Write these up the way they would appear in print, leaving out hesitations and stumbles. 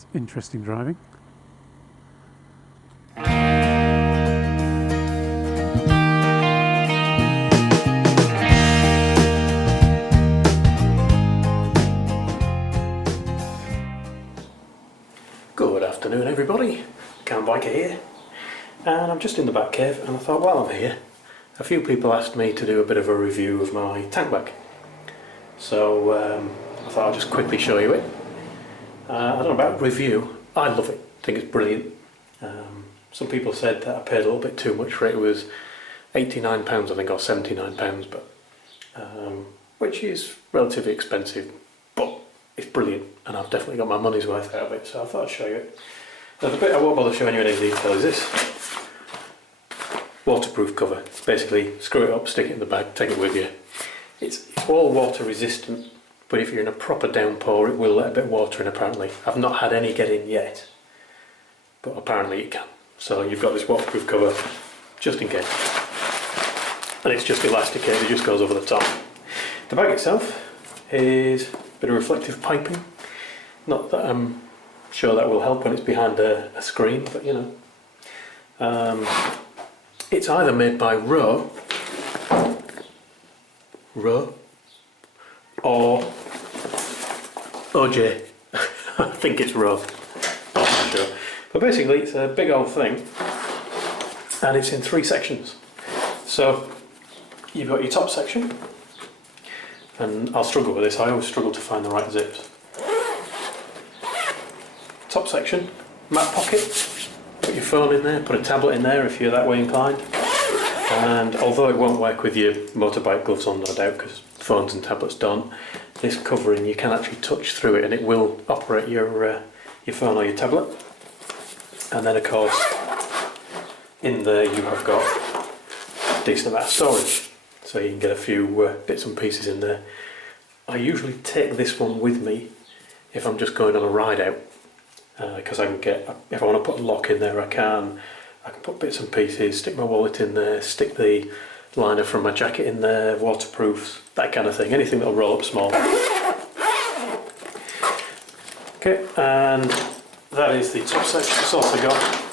It's interesting driving. Good afternoon everybody, Cam Biker here, and I'm just in the back cave and I thought while I'm here, a few people asked me to do a bit of a review of my tank bag. So I thought I'd just quickly show you it. I don't know about review, I love it, I think it's brilliant. Some people said that I paid a little bit too much for it. It was £89 I think, or £79, but which is relatively expensive, but it's brilliant and I've definitely got my money's worth out of it, so I thought I'd show you it. Now the bit I won't bother showing you any detail is this waterproof cover. Basically screw it up, stick it in the bag, take it with you. It's all water resistant, but if you're in a proper downpour it will let a bit of water in apparently. I've not had any get in yet, but apparently it can. So you've got this waterproof cover just in case. And it's just elasticated, it just goes over the top. The bag itself is a bit of reflective piping. Not that I'm sure that will help when it's behind a screen, but you know. It's either made by Roe or OJ. I think it's Roe. Not sure. But basically it's a big old thing and it's in 3 sections. So you've got your top section, and I'll struggle with this, I always struggle to find the right zips. Top section, map pocket, put your phone in there, put a tablet in there if you're that way inclined. And although it won't work with your motorbike gloves on, no doubt, because phones and tablets don't, this covering you can actually touch through it and it will operate your phone or your tablet. And then of course in there you have got a decent amount of storage, so you can get a few bits and pieces in there. I usually take this one with me if I'm just going on a ride out, because I can get, if I want to put a lock in there I can put bits and pieces, stick my wallet in there, stick the liner from my jacket in there, waterproofs, that kind of thing, anything that'll roll up small. Okay, and that is the top section. It's also got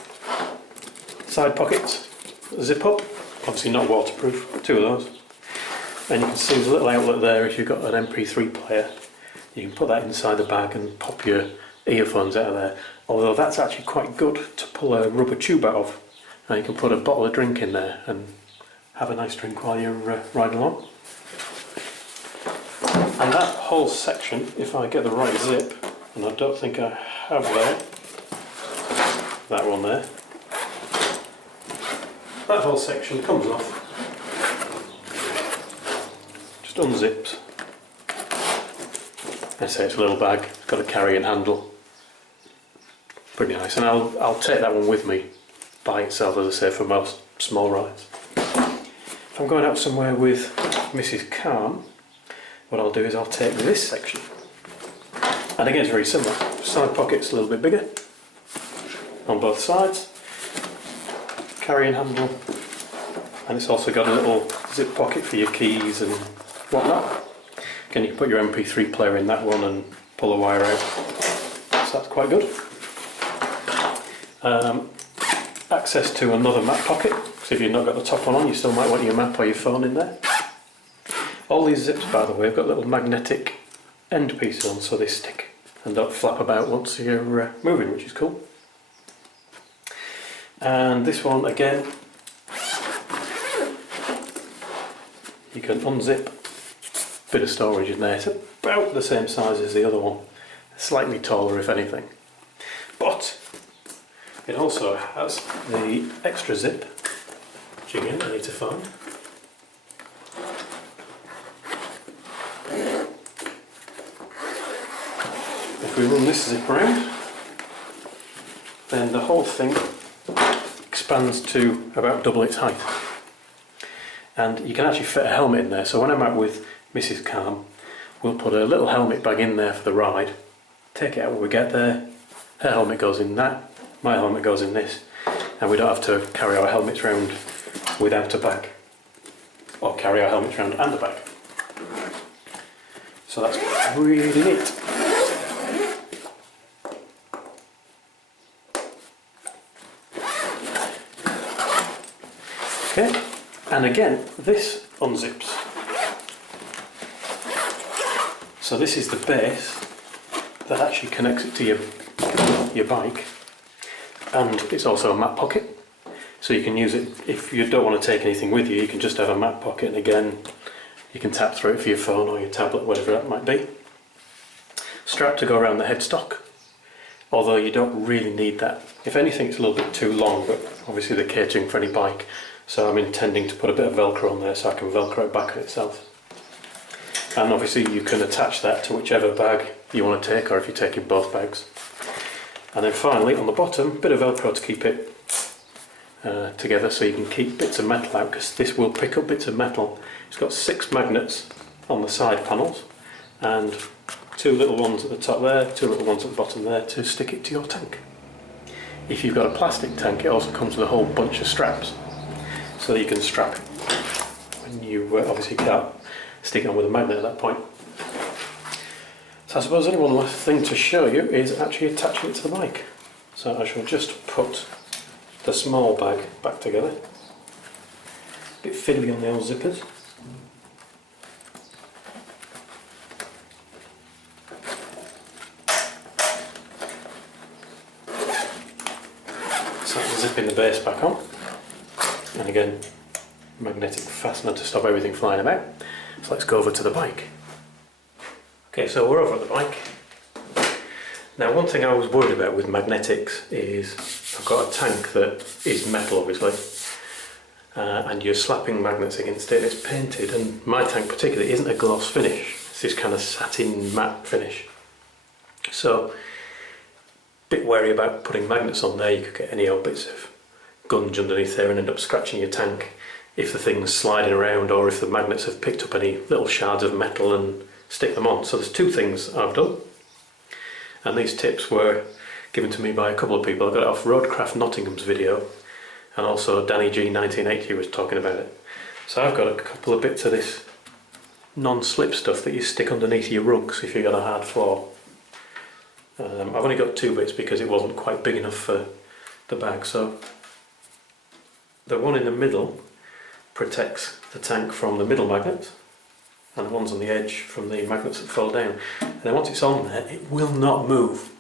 side pockets, zip up, obviously not waterproof, 2 of those. And you can see there's a little outlet there if you've got an MP3 player. You can put that inside the bag and pop your earphones out of there. Although that's actually quite good to pull a rubber tube out of. And you can put a bottle of drink in there and have a nice drink while you're riding along. And that whole section, if I get the right zip, and I don't think I have there, that one there, that whole section comes off, just unzips. I say it's a little bag, it's got a carrying handle, pretty nice, and I'll take that one with me by itself, as I say, for most small rides. If I'm going out somewhere with Mrs. Calm, what I'll do is I'll take this section, and again it's very similar. Side pockets a little bit bigger on both sides, carrying handle, and it's also got a little zip pocket for your keys and whatnot. Again, you can put your MP3 player in that one and pull a wire out, so that's quite good. Access to another map pocket, so if you've not got the top one on you still might want your map or your phone in there. All these zips, by the way, have got little magnetic end pieces on, so they stick and don't flap about once you're moving, which is cool. And this one again, you can unzip, bit of storage in there. It's about the same size as the other one, slightly taller if anything, but it also has the extra zip, which again I need to find. If we run this zip around, then the whole thing expands to about double its height. And you can actually fit a helmet in there, so when I'm out with Mrs. Calm, we'll put a little helmet bag in there for the ride, take it out when we get there, her helmet goes in that, my helmet goes in this, and we don't have to carry our helmets around without a bag, or carry our helmets around and a bag. So that's really neat. And again, this unzips. So this is the base that actually connects it to your bike, and it's also a map pocket. So you can use it if you don't want to take anything with you. You can just have a map pocket, and again, you can tap through it for your phone or your tablet, whatever that might be. Strap to go around the headstock, although you don't really need that. If anything, it's a little bit too long, but obviously they're catering for any bike, so I'm intending to put a bit of Velcro on there so I can Velcro it back on itself. And obviously you can attach that to whichever bag you want to take, or if you're taking both bags. And then finally on the bottom, a bit of Velcro to keep it together so you can keep bits of metal out, because this will pick up bits of metal. It's got 6 magnets on the side panels and 2 little ones at the top there, 2 little ones at the bottom there to stick it to your tank. If you've got a plastic tank, it also comes with a whole bunch of straps, so you can strap it when you obviously can't stick it on with a magnet at that point. So I suppose only one last thing to show you is actually attaching it to the bike. So I shall just put the small bag back together. A bit fiddly on the old zippers. So zipping the base back on, and again magnetic fastener to stop everything flying about. So let's go over to the bike. Okay, so we're over at the bike. Now, one thing I was worried about with magnetics is I've got a tank that is metal, obviously, and you're slapping magnets against it and it's painted, and my tank particularly isn't a gloss finish, it's this kind of satin matte finish. So, a bit wary about putting magnets on there. You could get any old bits of gunge underneath there and end up scratching your tank if the thing's sliding around, or if the magnets have picked up any little shards of metal and stick them on. So there's 2 things I've done, and these tips were given to me by a couple of people. I got it off Roadcraft Nottingham's video, and also Danny G 1980 was talking about it. So I've got a couple of bits of this non-slip stuff that you stick underneath your rugs if you've got a hard floor. I've only got 2 bits because it wasn't quite big enough for the bag. So the one in the middle protects the tank from the middle magnet, and the ones on the edge from the magnets that fall down. And then once it's on there, it will not move.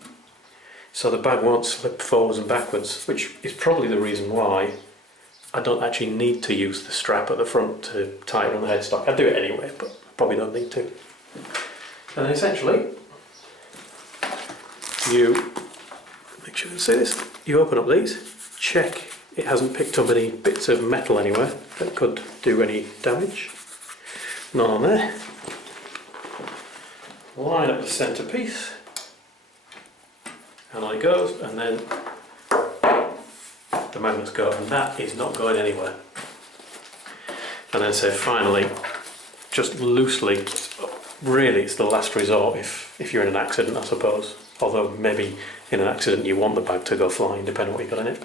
So the bag won't slip forwards and backwards, which is probably the reason why I don't actually need to use the strap at the front to tie it on the headstock. I do it anyway, but probably don't need to. And then essentially, you make sure you can see this. You open up these, check it hasn't picked up any bits of metal anywhere that could do any damage. None on there. Line up the centrepiece, and on it goes, and then the magnets go, and that is not going anywhere. And then say finally, just loosely, really it's the last resort if you're in an accident, I suppose. Although maybe in an accident you want the bag to go flying, depending on what you've got in it.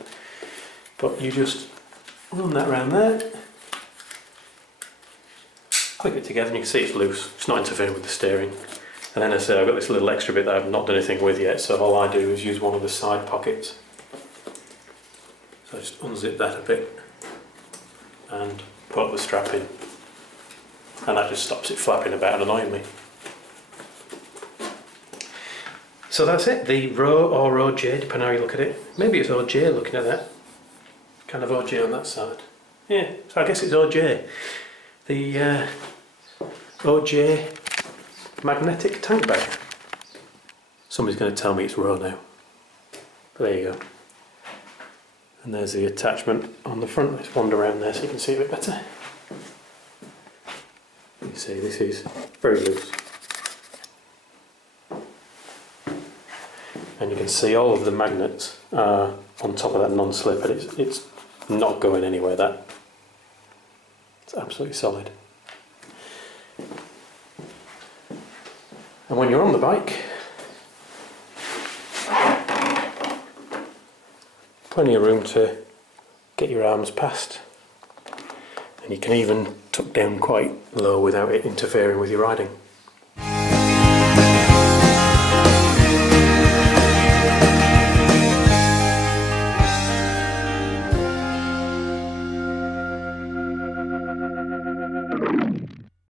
But you just run that around there, clip it together, and you can see it's loose. It's not interfering with the steering. And then I say I've got this little extra bit that I've not done anything with yet, so all I do is use one of the side pockets. So I just unzip that a bit and put the strap in, and that just stops it flapping about and annoying me. So that's it, the Rho or OJ, depending on how you look at it. Maybe it's OJ looking at that. Kind of OJ on that side. Yeah, so I guess it's OJ. The OJ magnetic tank bag. Somebody's going to tell me it's Rho now. But there you go. And there's the attachment on the front. Let's wander around there so you can see a bit better. You can see this is very loose. And you can see all of the magnets are on top of that non-slip, and it's not going anywhere, that. It's absolutely solid. And when you're on the bike, plenty of room to get your arms past, and you can even tuck down quite low without it interfering with your riding.